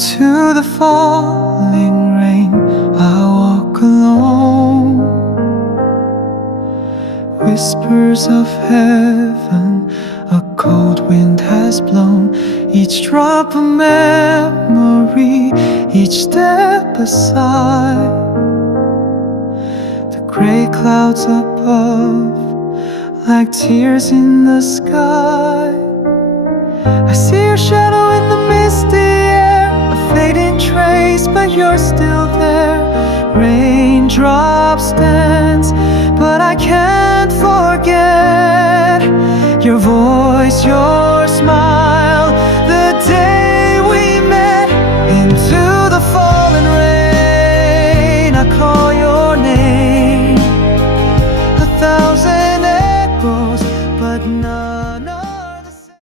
into the falling rain, I walk alone. Whispers of heaven, a cold wind has blown. Each drop a memory, each step aside. The gray clouds above, like tears in the sky. I see your shadow in the misty air, a fading trace, but you're still there. Raindrops dance, but I can't